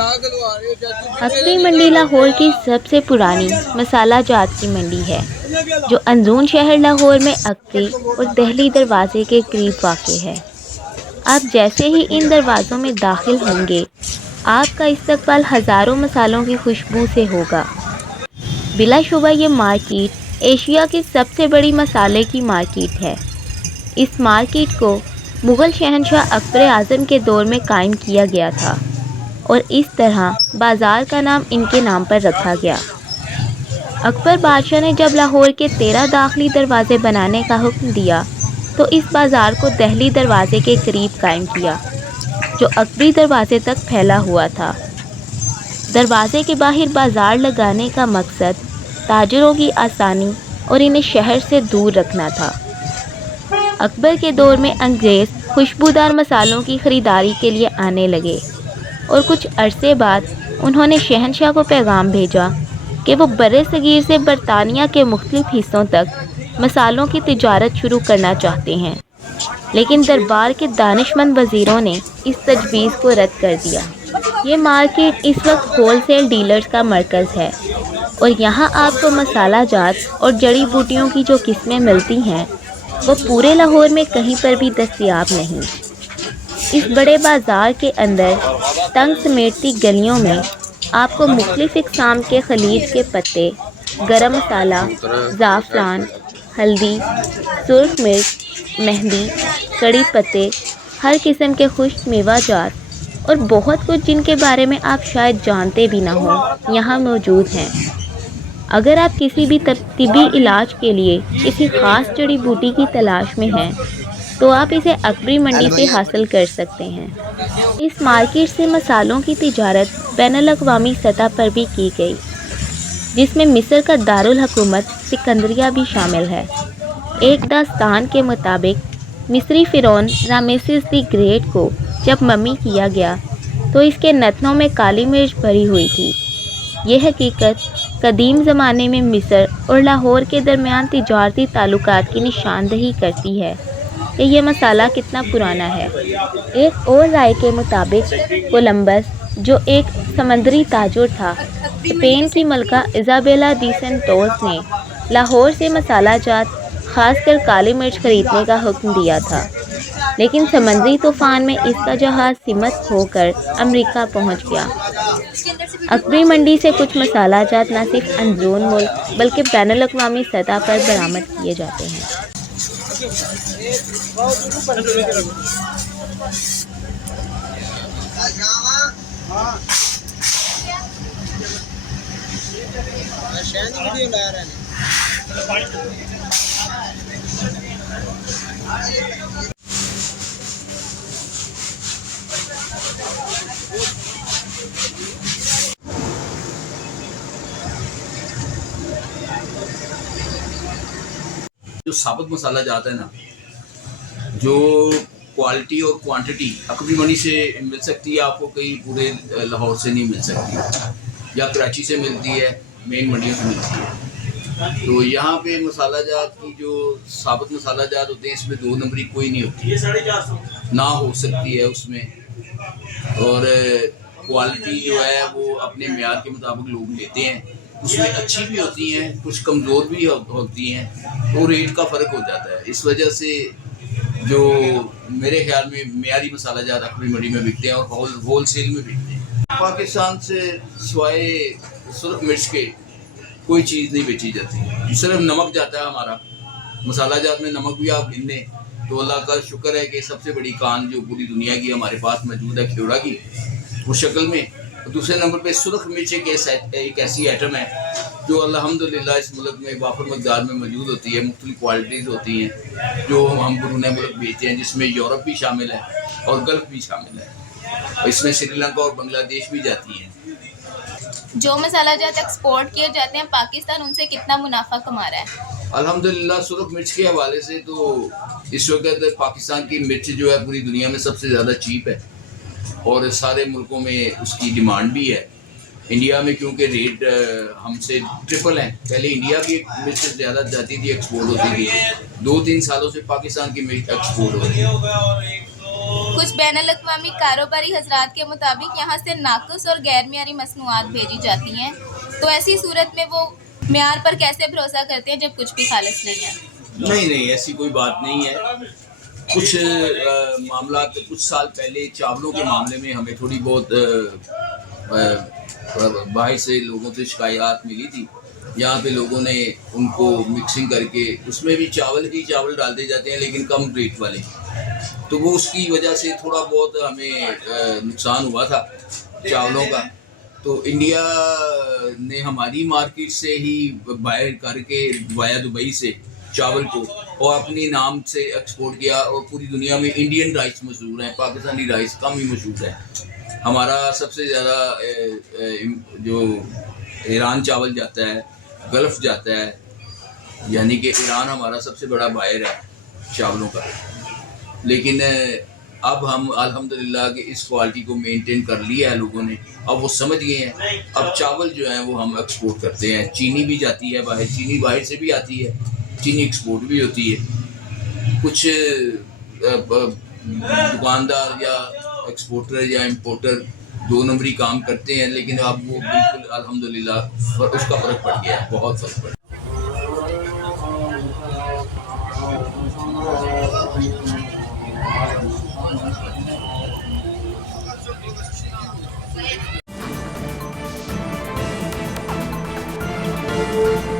अकबरी मंडी लाहौर की सबसे पुरानी मसाला जात की मंडी है, जो अंदरून शहर लाहौर में अकबरी और दहली दरवाजे के करीब वाक़ है। आप जैसे ही इन दरवाज़ों में दाखिल होंगे, आपका इस्तकबाल हज़ारों मसालों की खुशबू से होगा। बिलाशुबा ये मार्केट एशिया की सबसे बड़ी मसाले की मार्केट है। इस मार्केट को मुग़ल शहंशाह अकबर आज़म के दौर में कायम किया गया था और इस तरह बाज़ार का नाम इनके नाम पर रखा गया। अकबर बादशाह ने जब लाहौर के 13 दाखिली दरवाज़े बनाने का हुक्म दिया तो इस बाज़ार को दहली दरवाज़े के करीब कायम किया, जो अकबरी दरवाज़े तक फैला हुआ था। दरवाज़े के बाहर बाज़ार लगाने का मकसद ताजरों की आसानी और इन्हें शहर से दूर रखना था। अकबर के दौर में अंग्रेज़ खुशबूदार मसालों की ख़रीदारी के लिए आने लगे और कुछ अरसे बाद उन्होंने शहंशाह को पैगाम भेजा कि वो बर्रे-सगीर से बरतानिया के मुख्तलिफ हिस्सों तक मसालों की तिजारत शुरू करना चाहते हैं, लेकिन दरबार के दानिशमंद वज़ीरों ने इस तजवीज़ को रद्द कर दिया। ये मार्केट इस वक्त होलसेल डीलर्स का मरकज़ है और यहाँ आपको मसाला जात और जड़ी बूटियों की जो किस्में मिलती हैं वो पूरे लाहौर में कहीं पर भी दस्तयाब नहीं। इस बड़े बाज़ार के अंदर तंग समेटती गलियों में आपको मुख्तलिफ इक़साम के खलीज के पत्ते, गरम मसाला, ज़ाफ़रान, हल्दी, सुर्ख मिर्च, मेहंदी, कड़ी पत्ते, हर किस्म के खुश्क मेवा जात और बहुत कुछ जिनके बारे में आप शायद जानते भी ना हों, यहाँ मौजूद हैं। अगर आप किसी भी तिब्बी इलाज के लिए किसी ख़ास जड़ी बूटी की तलाश में हैं तो आप इसे अकबरी मंडी से हासिल कर सकते हैं। इस मार्केट से मसालों की तिजारत बैनुल-अक़वामी सतह पर भी की गई, जिसमें मिस्र का दारुल हुकूमत सिकंदरिया भी शामिल है। एक दास्तान के मुताबिक मिस्री फ़िरौन रामेसिस द ग्रेट को जब मम्मी किया गया तो इसके नथनों में काली मिर्च भरी हुई थी। ये हकीकत कदीम ज़माने में मिस्र और लाहौर के दरमियान तिजारती ताल्लुकात की निशानदही करती है कि यह मसाला कितना पुराना है। एक और राय के मुताबिक कोलंबस, जो एक समंदरी ताजुर था, स्पेन की मलका इज़ाबेला दी सेंटोस ने लाहौर से मसाला जात खासकर काली मिर्च खरीदने का हुक्म दिया था, लेकिन समंदरी तूफ़ान में इसका जहाज़ सिमत होकर अमेरिका पहुंच गया। अकबरी मंडी से कुछ मसाला जात न सिर्फ अंदरून मुल्क बल्कि बैनुल-अक़वामी सतह पर बरामद किए जाते हैं। जो साबुत मसाला जाता है ना, जो क्वालिटी और क्वांटिटी अकबरी मंडी से मिल सकती है, आपको कहीं पूरे लाहौर से नहीं मिल सकती, या कराची से मिलती है, मेन मंडियों से मिलती है। तो यहाँ पे मसाला जात की जो साबुत मसाला जात होते हैं, इसमें 2 नंबरी कोई नहीं होती, ना हो सकती है उसमें। और क्वालिटी जो है वो अपने म्यार के मुताबिक लोग लेते हैं, उसमें अच्छी भी होती हैं, कुछ कमज़ोर भी होती हैं, तो रेट का फ़र्क हो जाता है। इस वजह से जो मेरे ख्याल में म्यारी मसाला ज़्यादा अकबरी मंडी में बिकते हैं और होल सेल में बिकते हैं। पाकिस्तान से सिवाय सुर्ख मिर्च के कोई चीज़ नहीं बेची जाती, सिर्फ नमक जाता है हमारा। मसाला जात में नमक भी आप गिन लें तो अल्लाह का शुक्र है कि सबसे बड़ी कान जो पूरी दुनिया की हमारे पास मौजूद है खेड़ा की, उस शक्ल में। दूसरे नंबर पे सुर्ख मिर्च एक ऐसी आइटम है जो अल्हम्दुलिल्लाह इस मुल्क में वाफर मकदार में मौजूद होती है। मुख्तलिफ क्वालिटीज़ होती हैं जो हम बुरूने मुल्क बेचते हैं, जिसमें यूरोप भी शामिल है और गल्फ़ भी शामिल है, और इसमें श्रीलंका और बांग्लादेश भी जाती हैं। जो मसाला जात एक्सपोर्ट किए जाते हैं पाकिस्तान, उनसे कितना मुनाफा कमा रहा है? अल्हम्दुलिल्लाह सुर्ख मिर्च के हवाले से तो इस वक्त पाकिस्तान की मिर्च जो है पूरी दुनिया में सबसे ज़्यादा चीप है और सारे मुल्कों में उसकी डिमांड भी है। इंडिया में क्योंकि रेट हमसे ट्रिपल हैं, पहले इंडिया की मिर्च ज़्यादा जाती थी, एक्सपोर्ट होती थी, 2-3 सालों से पाकिस्तान की मिर्च एक्सपोर्ट हो रही है। कुछ बैनुल-अक़वामी कारोबारी हजरात के मुताबिक यहाँ से नाक़ुस और गैर मियारी मसनूआत भेजी जाती हैं, तो ऐसी सूरत में वो म्यार पर कैसे भरोसा करते हैं जब कुछ भी खालिस नहीं है? नहीं, ऐसी कोई बात नहीं है। कुछ मामला कुछ साल पहले चावलों के मामले में हमें थोड़ी बहुत बाहर से लोगों से शिकायत मिली थी। यहाँ पे लोगों ने उनको मिक्सिंग करके उसमें भी चावल डालते जाते हैं, लेकिन कम रेट वाले, तो वो उसकी वजह से थोड़ा बहुत हमें नुकसान हुआ था चावलों का। तो इंडिया ने हमारी मार्केट से ही बाहर करके वाया दुबई से चावल को और अपने नाम से एक्सपोर्ट किया, और पूरी दुनिया में इंडियन राइस मशहूर है, पाकिस्तानी राइस कम ही मशहूर है। हमारा सबसे ज़्यादा जो ईरान चावल जाता है, गल्फ़ जाता है, यानी कि ईरान हमारा सबसे बड़ा बायर है चावलों का। लेकिन अब हम अल्हम्दुलिल्लाह कि इस क्वालिटी को मेंटेन कर लिया है लोगों ने, अब वो समझ गए हैं। अब चावल जो है वो हम एक्सपोर्ट करते हैं। चीनी भी जाती है बाहर, चीनी बाहर से भी आती है, चीनी एक्सपोर्ट भी होती है। कुछ दुकानदार या एक्सपोर्टर या इम्पोर्टर 2 नंबरी काम करते हैं, लेकिन अब वो बिल्कुल अल्हम्दुलिल्लाह उसका फ़र्क पड़ गया है, बहुत फ़र्क पड़ गया। है